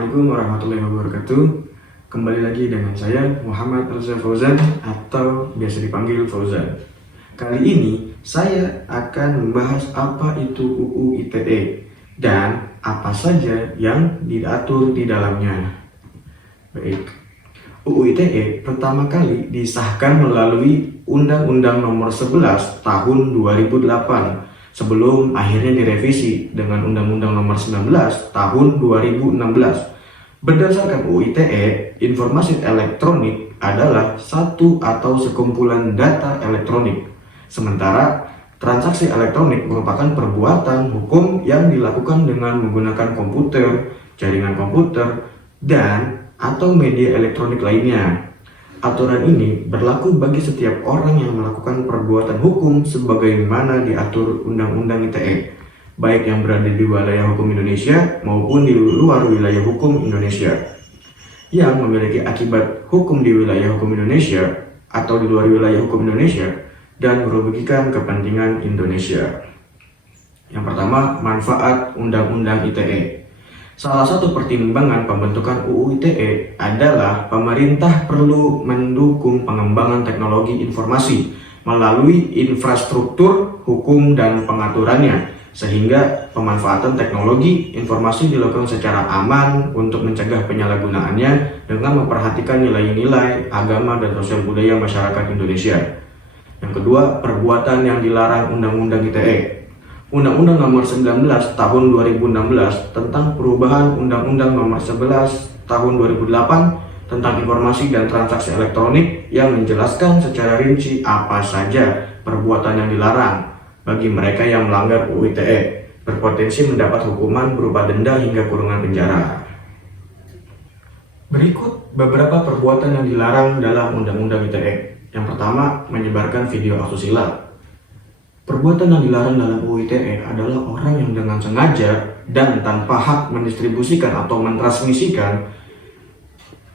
Assalamualaikum warahmatullahi wabarakatuh. Kembali lagi dengan saya Muhammad Reza Fauzan atau biasa dipanggil Fauzan. Kali ini saya akan membahas apa itu UU ITE dan apa saja yang diatur di dalamnya. Baik, UU ITE pertama kali disahkan melalui Undang-Undang Nomor 11 Tahun 2008 sebelum akhirnya direvisi dengan Undang-Undang Nomor 19 Tahun 2016. Berdasarkan UU ITE, informasi elektronik adalah satu atau sekumpulan data elektronik. Sementara transaksi elektronik merupakan perbuatan hukum yang dilakukan dengan menggunakan komputer, jaringan komputer, dan atau media elektronik lainnya. Aturan ini berlaku bagi setiap orang yang melakukan perbuatan hukum sebagaimana diatur Undang-Undang ITE, baik yang berada di wilayah hukum Indonesia maupun di luar wilayah hukum Indonesia. Yang memiliki akibat hukum di wilayah hukum Indonesia atau di luar wilayah hukum Indonesia dan merugikan kepentingan Indonesia. Yang pertama, manfaat Undang-Undang ITE. Salah satu pertimbangan pembentukan UU ITE adalah pemerintah perlu mendukung pengembangan teknologi informasi melalui infrastruktur hukum dan pengaturannya, sehingga pemanfaatan teknologi informasi dilakukan secara aman untuk mencegah penyalahgunaannya dengan memperhatikan nilai-nilai agama dan sosial budaya masyarakat Indonesia. Yang kedua, perbuatan yang dilarang Undang-Undang ITE. Undang-Undang Nomor 19 Tahun 2016 tentang perubahan Undang-Undang Nomor 11 Tahun 2008 tentang informasi dan transaksi elektronik yang menjelaskan secara rinci apa saja perbuatan yang dilarang bagi mereka yang melanggar UU ITE, berpotensi mendapat hukuman berupa denda hingga kurungan penjara. Berikut beberapa perbuatan yang dilarang dalam Undang-Undang ITE. Yang pertama, menyebarkan video asusila. Perbuatan yang dilarang dalam UU ITE adalah orang yang dengan sengaja dan tanpa hak mendistribusikan atau mentransmisikan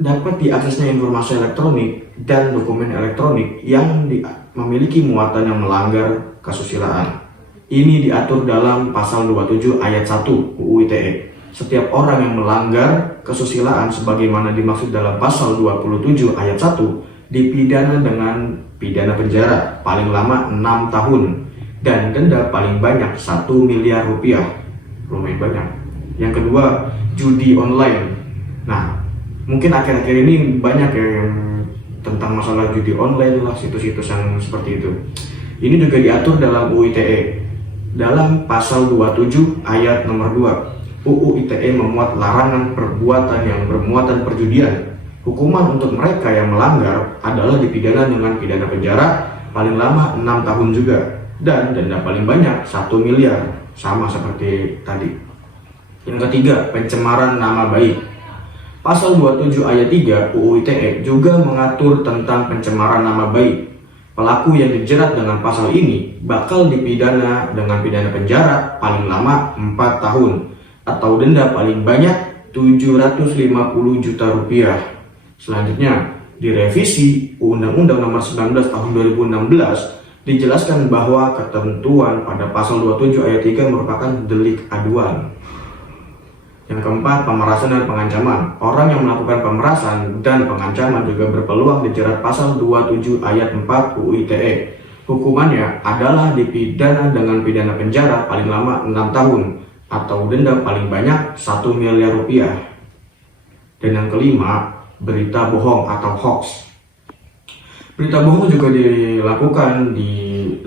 dapat diaksesnya informasi elektronik dan dokumen elektronik yang memiliki muatan yang melanggar kesusilaan. Ini diatur dalam pasal 27 ayat 1 UU ITE. Setiap orang yang melanggar kesusilaan sebagaimana dimaksud dalam pasal 27 ayat 1 dipidana dengan pidana penjara paling lama 6 tahun dan denda paling banyak 1 miliar rupiah. Lumayan banyak. Yang kedua, judi online. Nah, mungkin akhir-akhir ini banyak ya yang tentang masalah judi online lah, situs-situs yang seperti itu. Ini juga diatur dalam UU ITE. Dalam pasal 27 ayat nomor 2, UU ITE memuat larangan perbuatan yang bermuatan perjudian. Hukuman untuk mereka yang melanggar adalah dipidana dengan pidana penjara paling lama 6 tahun juga dan denda paling banyak 1 miliar, sama seperti tadi. Yang ketiga, pencemaran nama baik. Pasal 27 ayat 3 UU ITE juga mengatur tentang pencemaran nama baik. Pelaku yang dijerat dengan pasal ini bakal dipidana dengan pidana penjara paling lama 4 tahun atau denda paling banyak 750 juta rupiah. Selanjutnya, direvisi Undang-Undang Nomor 19 Tahun 2016 dijelaskan bahwa ketentuan pada pasal 27 ayat 3 merupakan delik aduan. Yang keempat, pemerasan dan pengancaman. Orang yang melakukan pemerasan dan pengancaman juga berpeluang dijerat pasal 27 ayat 4 UU ITE. Hukumannya adalah dipidana dengan pidana penjara paling lama 6 tahun atau denda paling banyak 1 miliar rupiah. Dan yang kelima, berita bohong atau hoax. Berita bohong juga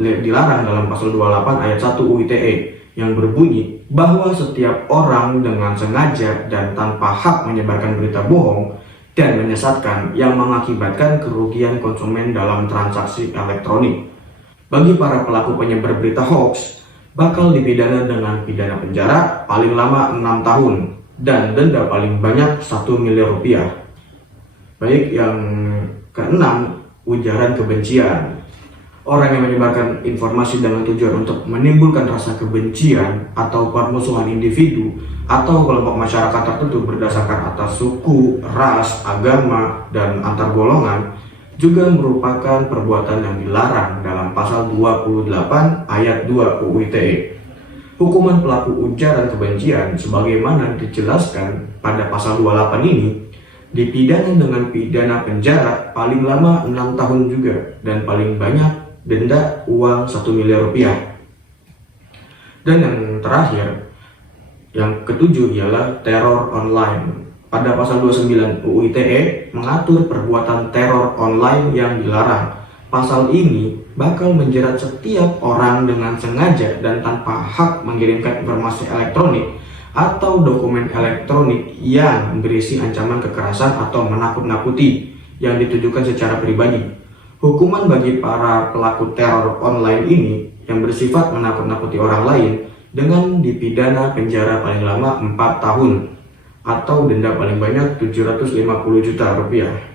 dilarang dalam pasal 28 ayat 1 UU ITE yang berbunyi bahwa setiap orang dengan sengaja dan tanpa hak menyebarkan berita bohong dan menyesatkan yang mengakibatkan kerugian konsumen dalam transaksi elektronik. Bagi para pelaku penyebar berita hoax, bakal dipidana dengan pidana penjara paling lama 6 tahun dan denda paling banyak 1 miliar rupiah. Baik, yang keenam, ujaran kebencian. Orang yang menyebarkan informasi dengan tujuan untuk menimbulkan rasa kebencian atau permusuhan individu atau kelompok masyarakat tertentu berdasarkan atas suku, ras, agama, dan antar golongan juga merupakan perbuatan yang dilarang dalam pasal 28 ayat 2 UU ITE. Hukuman pelaku ujaran kebencian sebagaimana dijelaskan pada pasal 28 ini dipidana dengan pidana penjara paling lama 6 tahun juga dan paling banyak denda uang 1 miliar rupiah. Dan yang terakhir, yang ketujuh ialah teror online. Pada pasal 29 UU ITE mengatur perbuatan teror online yang dilarang. Pasal ini bakal menjerat setiap orang dengan sengaja dan tanpa hak mengirimkan informasi elektronik atau dokumen elektronik yang berisi ancaman kekerasan atau menakut-nakuti yang ditujukan secara pribadi. Hukuman bagi para pelaku teror online ini yang bersifat menakut-nakuti orang lain dengan dipidana penjara paling lama 4 tahun atau denda paling banyak 750 juta rupiah.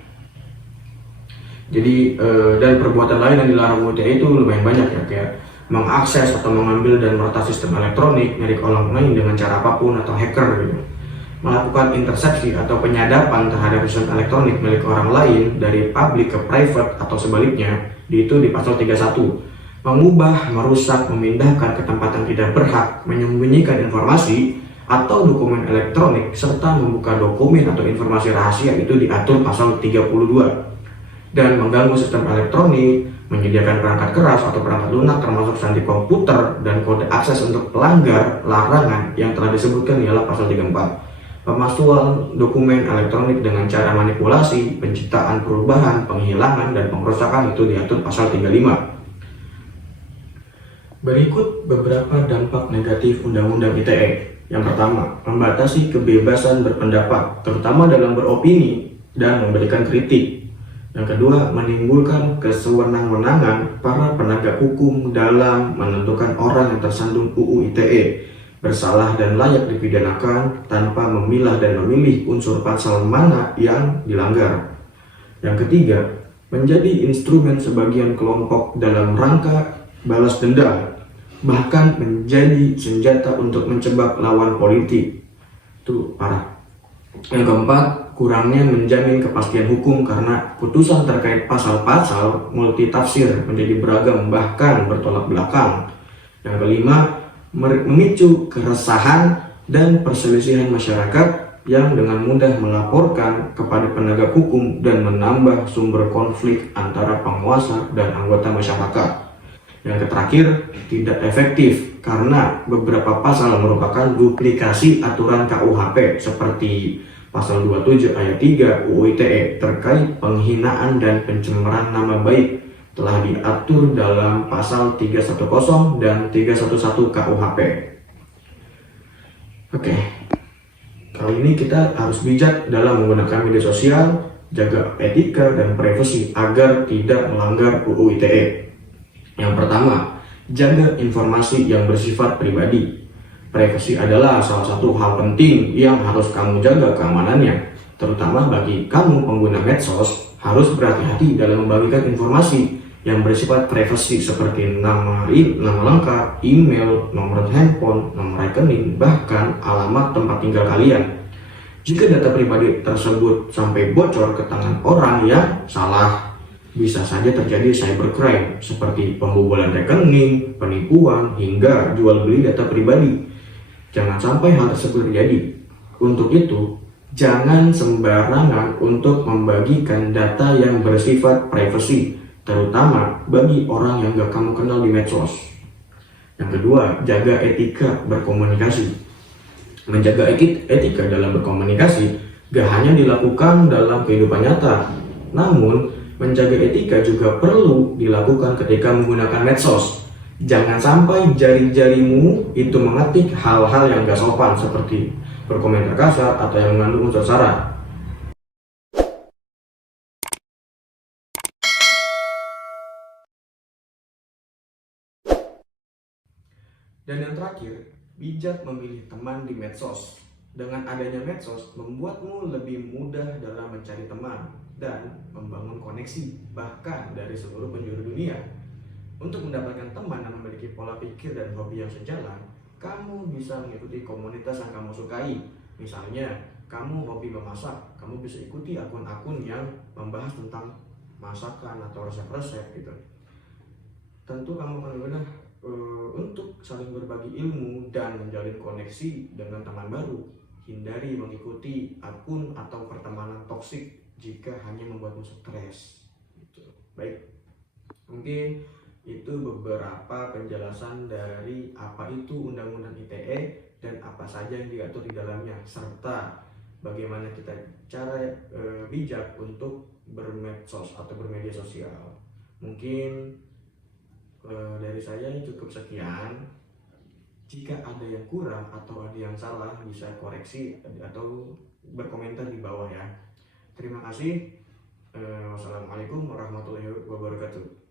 Jadi dan perbuatan lain yang dilarang UU ITE itu lumayan banyak ya, kayak mengakses atau mengambil dan meretas sistem elektronik milik orang lain dengan cara apapun atau hacker gitu. Melakukan intersepsi atau penyadapan terhadap sistem elektronik milik orang lain dari public ke private atau sebaliknya, itu di pasal 31. Mengubah, merusak, memindahkan ke tempat yang tidak berhak, menyembunyikan informasi atau dokumen elektronik serta membuka dokumen atau informasi rahasia itu diatur pasal 32. Dan mengganggu sistem elektronik, menyediakan perangkat keras atau perangkat lunak termasuk sandi komputer dan kode akses untuk pelanggar larangan yang telah disebutkan ialah pasal 34. Pemalsuan dokumen elektronik dengan cara manipulasi, penciptaan perubahan, penghilangan, dan pengrusakan itu diatur pasal 35. Berikut beberapa dampak negatif Undang-Undang ITE. Yang pertama, membatasi kebebasan berpendapat, terutama dalam beropini dan memberikan kritik. Yang kedua, menimbulkan kesewenang-wenangan para penegak hukum dalam menentukan orang yang tersandung UU ITE bersalah dan layak dipidanakan tanpa memilah dan memilih unsur pasal mana yang dilanggar. Yang ketiga, menjadi instrumen sebagian kelompok dalam rangka balas dendam, bahkan menjadi senjata untuk mencebak lawan politik. Itu parah. Yang keempat, kurangnya menjamin kepastian hukum karena putusan terkait pasal-pasal multitafsir menjadi beragam bahkan bertolak belakang. Yang kelima, memicu keresahan dan perselisihan masyarakat yang dengan mudah melaporkan kepada penegak hukum dan menambah sumber konflik antara penguasa dan anggota masyarakat. Yang terakhir, tidak efektif karena beberapa pasal merupakan duplikasi aturan KUHP seperti pasal 27 ayat 3 UU ITE terkait penghinaan dan pencemaran nama baik telah diatur dalam pasal 310 dan 311 KUHP. Oke. Kali ini kita harus bijak dalam menggunakan media sosial, jaga etika dan privasi agar tidak melanggar UU ITE. Yang pertama, jaga informasi yang bersifat pribadi. Privasi adalah salah satu hal penting yang harus kamu jaga keamanannya, terutama bagi kamu pengguna medsos. Harus berhati-hati dalam membagikan informasi yang bersifat privasi seperti nama lengkap, email, nomor handphone, nomor rekening, bahkan alamat tempat tinggal kalian. Jika data pribadi tersebut sampai bocor ke tangan orang yang salah, bisa saja terjadi cybercrime seperti pembobolan rekening, penipuan, hingga jual beli data pribadi. Jangan sampai hal tersebut terjadi. Untuk itu, jangan sembarangan untuk membagikan data yang bersifat privasi, terutama bagi orang yang gak kamu kenal di medsos. Yang kedua, jaga etika berkomunikasi. Menjaga etika dalam berkomunikasi gak hanya dilakukan dalam kehidupan nyata, namun menjaga etika juga perlu dilakukan ketika menggunakan medsos. Jangan sampai jari-jarimu itu mengetik hal-hal yang gak sopan seperti berkomentar kasar atau yang mengandung unsur sara. Dan yang terakhir, bijak memilih teman di medsos. Dengan adanya medsos, membuatmu lebih mudah dalam mencari teman dan membangun koneksi, bahkan dari seluruh penjuru dunia. Untuk mendapatkan teman yang memiliki pola pikir dan hobi yang sejalan, kamu bisa mengikuti komunitas yang kamu sukai. Misalnya, kamu hobi memasak, kamu bisa ikuti akun-akun yang membahas tentang masakan atau resep-resep gitu. Tentu kamu akan mudah untuk saling berbagi ilmu dan menjalin koneksi dengan teman baru. Hindari mengikuti akun atau pertemanan toksik jika hanya membuatmu stres. Gitu. Baik, mungkin itu beberapa penjelasan dari apa itu Undang-Undang ITE dan apa saja yang diatur di dalamnya, serta bagaimana kita cara bijak untuk bermedsos atau bermedia sosial. Mungkin dari saya cukup sekian. Jika ada yang kurang atau ada yang salah, bisa koreksi atau berkomentar di bawah ya. Terima kasih. Wassalamualaikum warahmatullahi wabarakatuh.